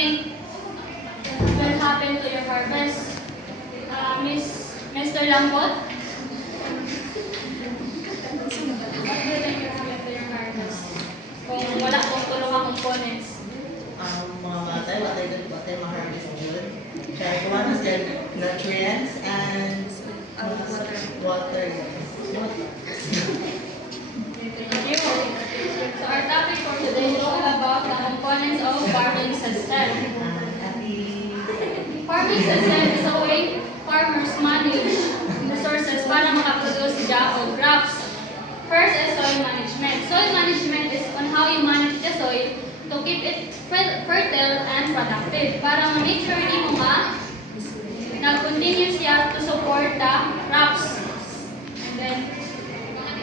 think will happen to your harvest? Mr. Lambot? What do you think will happen to your harvest? Kung wala kong tulong ang components. Mga batay, batay ma-harvest good. Kaya kuha na sila nutrients and water. Thank you. So our topic for today is all about the components of farming system. Farming system is a way farmers manage resources para makaproduce o crops. First is soil management. Soil management is on how you manage the soil to keep it fertile and productive para ma-make sure di mo nag-continue siya to support the crops. And then,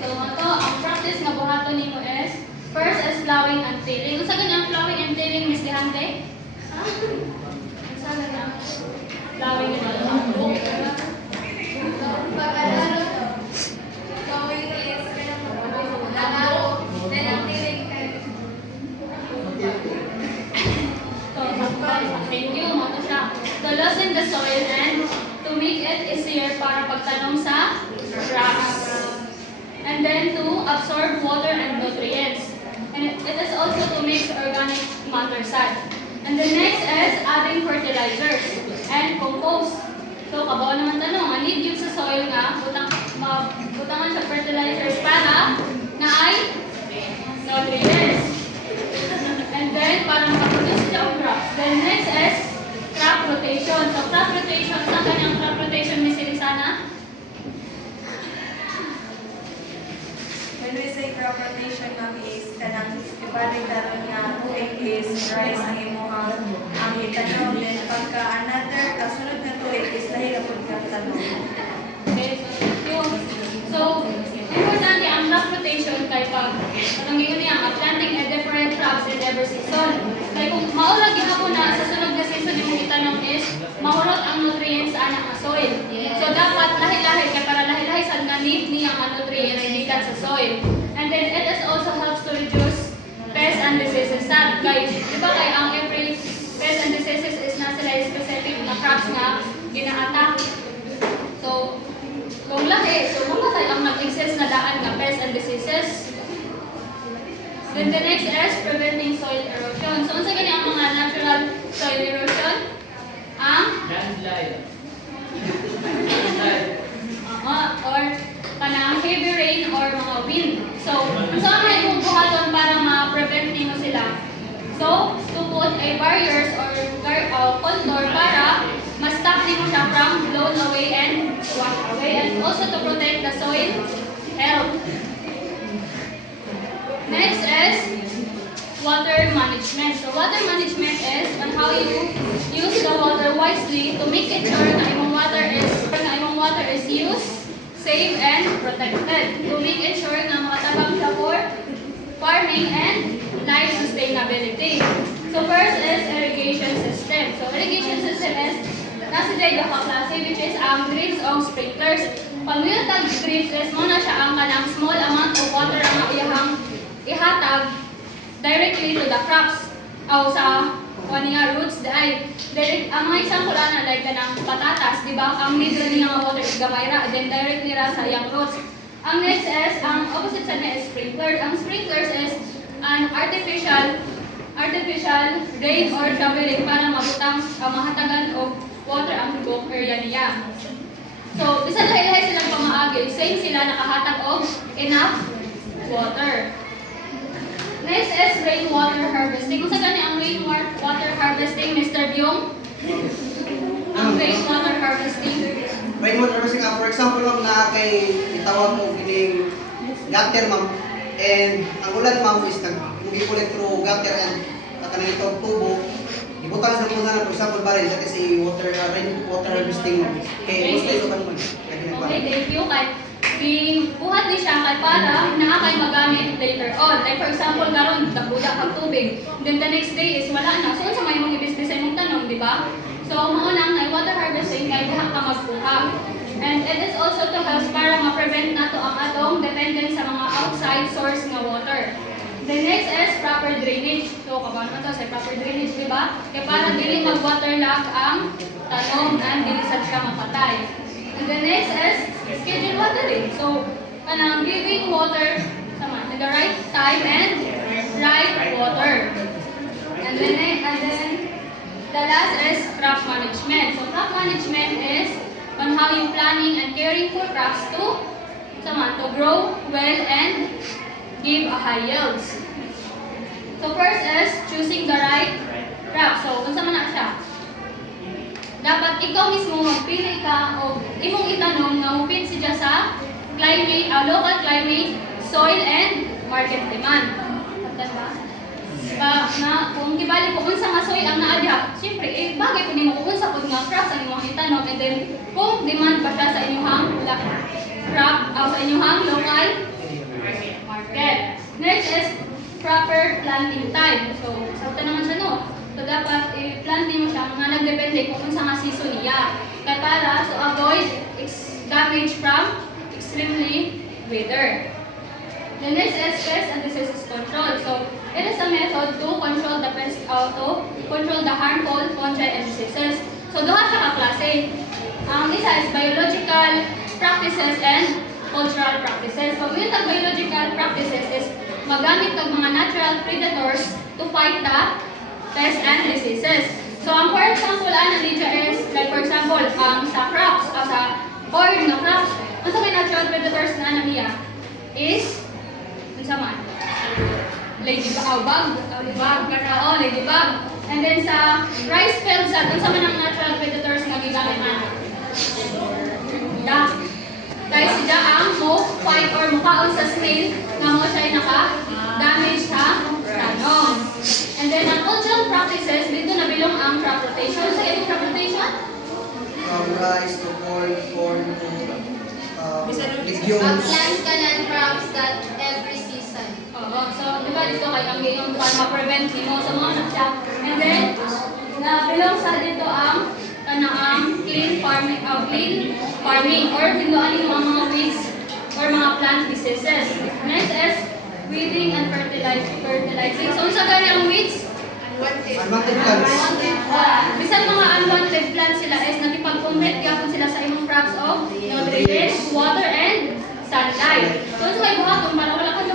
so ang practice nga buhaton nimo is first is plowing and tilling. Unsa ganang plowing and tilling, Miss Dihante? Unsa ganang plowing and tilling? Pag-alaro to, plowing is alaro, then ang tilling Thank you. Mato siya. To loosen the soil and to make it easier para pagtanom sa crops. And then to absorb water and nutrients. And it is also to make organic matter sad. And the next is adding fertilizers and compost. So, kabaw naman tanong, ang need yun sa soil nga, butangan sa fertilizers para na ay nutrients. And then, para makaproduce siya ang crops. Then next is crop rotation. So, crop rotation, saan kanyang crop rotation, Miss Elisana? When we say crop rotation ma'am is kanang ibalik daron nga tuig is rice ang imuhang ang itanom, then pagka another kasunod na tuig is lahi na pud ka tanom. Okay, so, importante ang crop rotation kay pag tanongin niya, planting a different crops in every season. Kaya kung maurag gihapon na sa sunod na season yung itanong is mahurot ang nutrients sa anak ng soil. So dapat lahi-lahi kaya para lahi-lahi sa nga need niya ang nutrients gikan sa soil. And then it is also helps to reduce pests and diseases. Sad kay di ba kay ang every pests and diseases is na sila specific na crops nga gina-attack. So kung lahi, so mamatay ang nag-exist na daan nga pests and diseases. Then the next is preventing soil erosion. So, unsa gani ang mga natural soil erosion? Ang Landslide. or kanang heavy rain or mga wind. So, unsa man imong buhaton para ma-prevent nimo sila? So, to put a barriers or contour para ma-stop nimo siya from blown away and wash away, and also to protect the soil health. Next is water management. So water management is on how you use the water wisely to make it sure na imong water is used, safe and protected. To make it sure na makatabang siya for farming and life sustainability. So first is irrigation system. So irrigation system is nasa dayto ka klase which is ang drips o sprinklers. Pag may tag drips is mo na siya ang kanang small amount of water ang iyahang ihatag directly to the crops o sa kaniya roots dahil ang mga example na like kanang patatas, di ba? Ang need niya nga water is gamay ra, then directly ra sa iyang roots. Ang next is ang opposite sa na is sprinklers. Ang sprinklers is an artificial rain or shoveling para mabutang mahatagan og water ang tibok area niya. So, bisan lahi-lahi silang pamaagi, same sila nakahatag og enough water. Next is rainwater harvesting. Kung sa gani ang rainwater harvesting, Mr. Byung? Ang rainwater harvesting. Rainwater harvesting, for example, ma'am, na kay itawag mo gining gutter, ma'am. And ang ulan, ma'am, is nag-collect through gutter and kanang itong tubo. Ibutan sa mga for example, baril, that is a rainwater harvesting. Okay, gusto ito man mo. Okay, thank you. Buhat ni siya kay para naakay magamit later on. Like for example, karon nagbudak ang tubig. Then the next day is wala na. So unsa may mong i-business imong tanom, di ba? So mao nang na water harvesting kay diha ka magbuha. And it is also to help para ma-prevent nato ang atong dependence sa mga outside source nga water. The next is proper drainage. So mabawal naman to sa proper drainage, di ba? Kaya para dili mag-waterlock ang tanom and dili sad siya mapatay. And the next is schedule watering. So, kanang giving water sama, at the right time and right water. And then the last is crop management. So, crop management is on how you planning and caring for crops to grow well and give a high yields. So first is choosing the right crop. So unsa man na siya? Dapat ikaw mismo magpili ka o imong itanong nga mupit siya sa climate, local climate, soil and market demand. Kaptan ba? Na kung gibali ko unsa nga soil ang naa diha, syempre bagay pud nimo kung unsa pud nga crops ang imong itanong, and then kung demand pa siya sa inyong crop sa inyong local market. Next is proper planting time. So, sakto naman siya, no? So, dapat i-plant mo siya mga nagdepende kung unsa nga season niya. Kaya para to avoid damage from extremely weather. The next is pest and diseases control. So, it is a method to control the pest, to control the harmful fungi and diseases. So, duha siya ka klase. Ang isa is biological practices and cultural practices. So, yung biological practices is magamit kag mga natural predators to fight the pests and diseases. So, ang for example, ana dito is, like for example, sa crops, sa corn na crops, ang sa may natural predators na ano niya is, unsa man? Ladybug. Ladybug. And then sa rice fields, unsa man ang natural predators nga gigamit man? Duck. Dahil siya ang mo-fight or mukaon sa snail na mo siya naka-damage sa tanom. And then, ang cultural practices, dito nabilong ang crop rotation. So, yung crop rotation? From rice to corn to legumes. Plant ka ng crops that every season. Oo. So, di ba dito kay ang gayong ma-prevent mo sa mga nasya. And then, nabilong sa dito ang clean farming or hindoan mo ang mga weeds or mga plant diseases. Next is weeding and fertilizing. So, unsa gani ang weeds? Unwanted plants. Bisan mga unwanted plants sila is nakipag-compete gyapon sila sa imong crops of nutrients, water, and sunlight. So, unsa kay buhaton para wala ka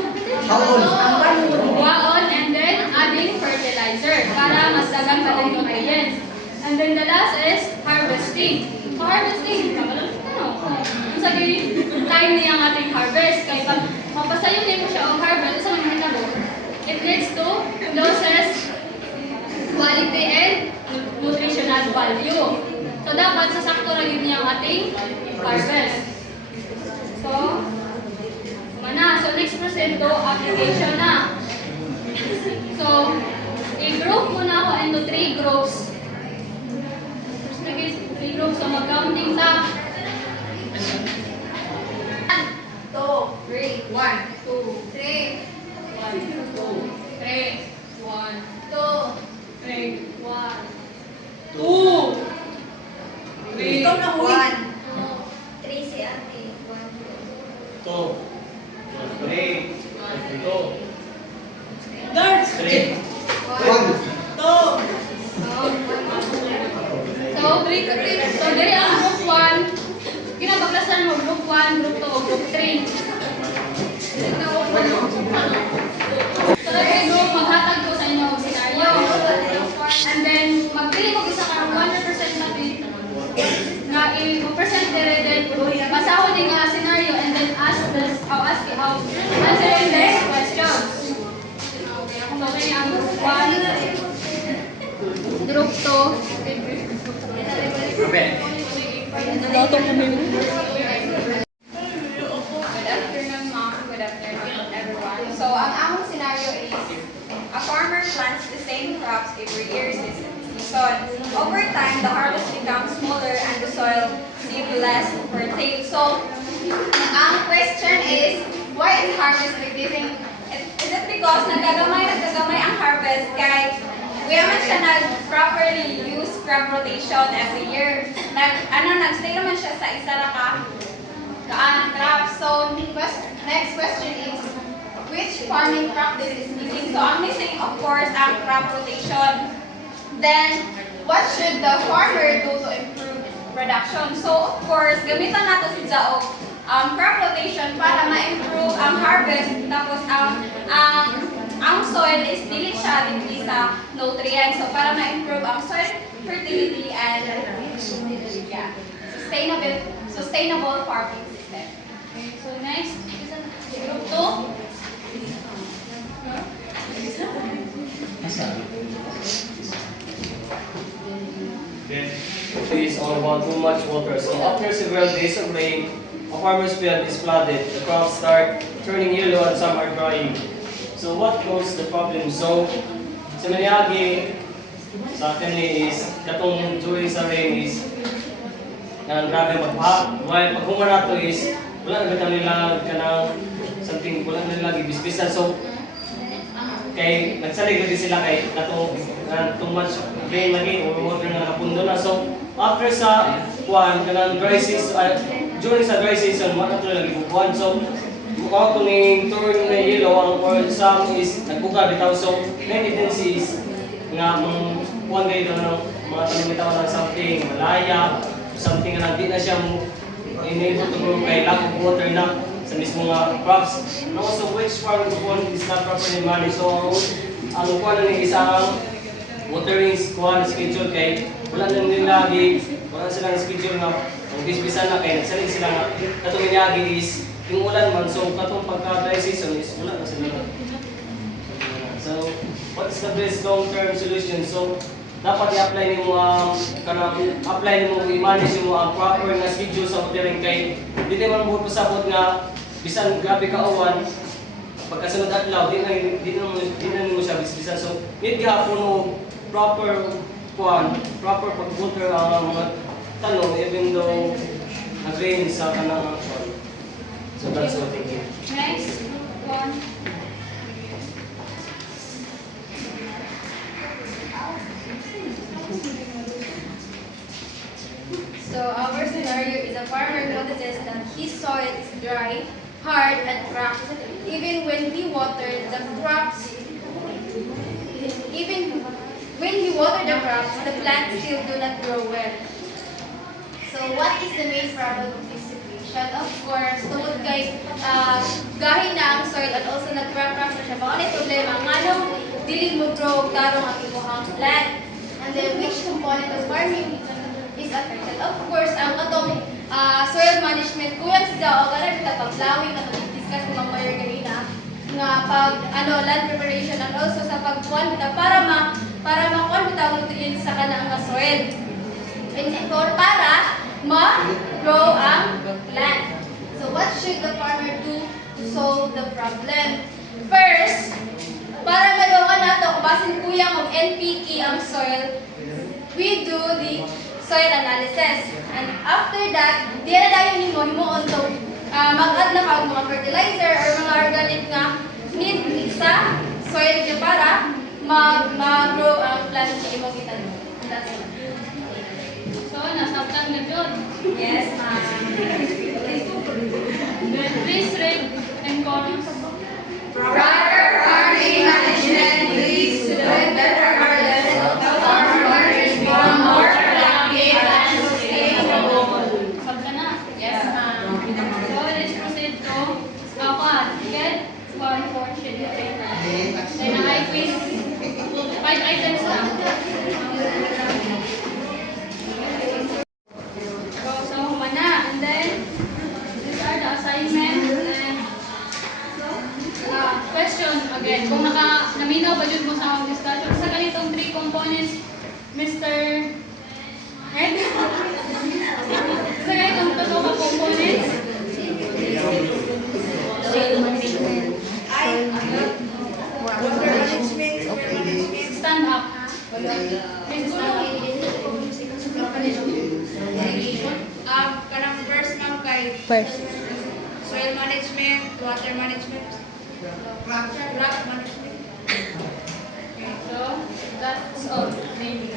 buhaon, and then adding fertilizer para mas dagan pa ng nutrients. And then the last is harvesting. Harvesting, unsa gyud time niya ang ating harvest? Kay pag mapasayon nimo siya og harvest, unsa man mahitabo? It leads to losses quality and nutritional value. So dapat sa sakto ra gyud niya ang ating harvest. So next proceed to application na. So i-group muna ako into 3 groups. Three groups, so mag-counting sa 1, 2, 3, 1, 2, 3, 1, 2, 3, 1, 2, 3, 1, 2, 3, Ikaw na huli. 3 si ate. 1, 2. 2, 3, 2, Guards! 3, 2. So, diri ang group 1, kinabaglasan mo group 1, group 2, group 3. So, diri group, maghatag ko sa inyo ang senaryo. And then, magpili ko isa ka 100% na i-present dire then basahon din nga senaryo and then answering the questions. So, kaya ang group 1, group 2, Perfect. Good afternoon, ma'am. Good afternoon, everyone. So, ang among scenario is, a farmer plants the same crops every year season. Over time, the harvest becomes smaller and the soil seems less fertile. So, ang question is, why is harvest decreasing? Is it because nagagamay ang harvest kay we haven't siya properly use crop rotation every year. Nag-stay naman siya sa isa na crop. So, next question is, which farming practice is missing? So ang missing, of course, ang crop rotation. Then, what should the farmer do to improve production? So, of course, gamitan nato si Jaog crop rotation para ma-improve ang harvest. Tapos, ang soil is dili siya dili sa nutrients. So, para ma-improve ang soil fertility and sustainable farming system. Okay, so next, group 2. Then, it is all about too much water. So after several days of rain, a farmer's field is flooded. The crops start turning yellow and some are drying. So what caused the problem? So, sa Maniagi, sa akin is, katong during sa rain is, na grabe magpaha. While pag humana nato is, wala na nila kanang something, wala na nila gibisbisan. So, kay nagsalig lagi sila kay too much rain lagi or water na nakapundo na. So, after sa kanang dry season, during sa dry season, wala na lagi bukuan. So, mukha kuning turn na yellow ang or some is nagbuka bitaw. So, main tendency is nga kuhan kayo ng mga tanong bitaw ng something malaya, something na di na siya enable to grow kay lack of water na sa mismo nga crops. And also, which farming coupon is not properly managed. So, ang kuhan na ni isang watering kuhan schedule kay wala na nila lagi, wala silang schedule nga ang bisbisan na kay nagsalig sila nga katong inyagi is yung ulan man. So, katong pagka dry season is wala na sila. So, what is the best long-term solution? So, dapat i-apply nimo ang apply nimo i-manage mo ang proper nga schedule sa watering kay dili man mo pasabot nga bisan grabe ka uwan pagkasunod adlaw di na nimo siya bisbisan. So, need gihapon mo proper pag-water ang mga talong even though nag-rain sa kanang action. So that's what I think. Next, one. So our scenario is a farmer notices that his soil is dry, hard, and cracked. Even when he watered the crops, the plants still do not grow well. So what is the main problem of this situation? Of course, tungod kay gahin na ang soil at also nag-crack na siya. Baka na problema, nganong dili mo grow tarong ang imuhang plant. And then which component of farming is affected? Of course, ang katong soil management, kuyan siya o ganun kita pag-plowing na discuss ko mag-mayor kanina nga pag land preparation and also sa pag-kuhan kita para ma-kuhan kita nutrients sa kanang soil. And para ma-grow ang plant. So what should the farmer do to solve the problem? First, para magawa nato kung basin kuya mag NPK ang soil, we do the soil analysis. And after that, di na dayon nimo himuon to mag-add na ka mga fertilizer or mga organic nga need sa soil niya para mag-grow ang plant sa imong itanom. That's it. So, nasabtan na yun. Yes, ma'am. Then, please read and comment. Proper farming management leads to the better harvest of the farmers become more productive and sustainable. Sabtan na. Yes, ma'am. So, let's proceed to get 1-4 schedule later. Then, I quiz 5 items lang. So, humana. And then, these are the assignments and question again. Kung naminaw ba dyan mo sa akong discussion, sa ganitong 3 components, Mr. Head? Sa ganitong 2 components, Water management, soil management. stand up. Please stand up. Kanang first ma'am kay soil management, water management, crop management. Okay, so that's all. Maybe.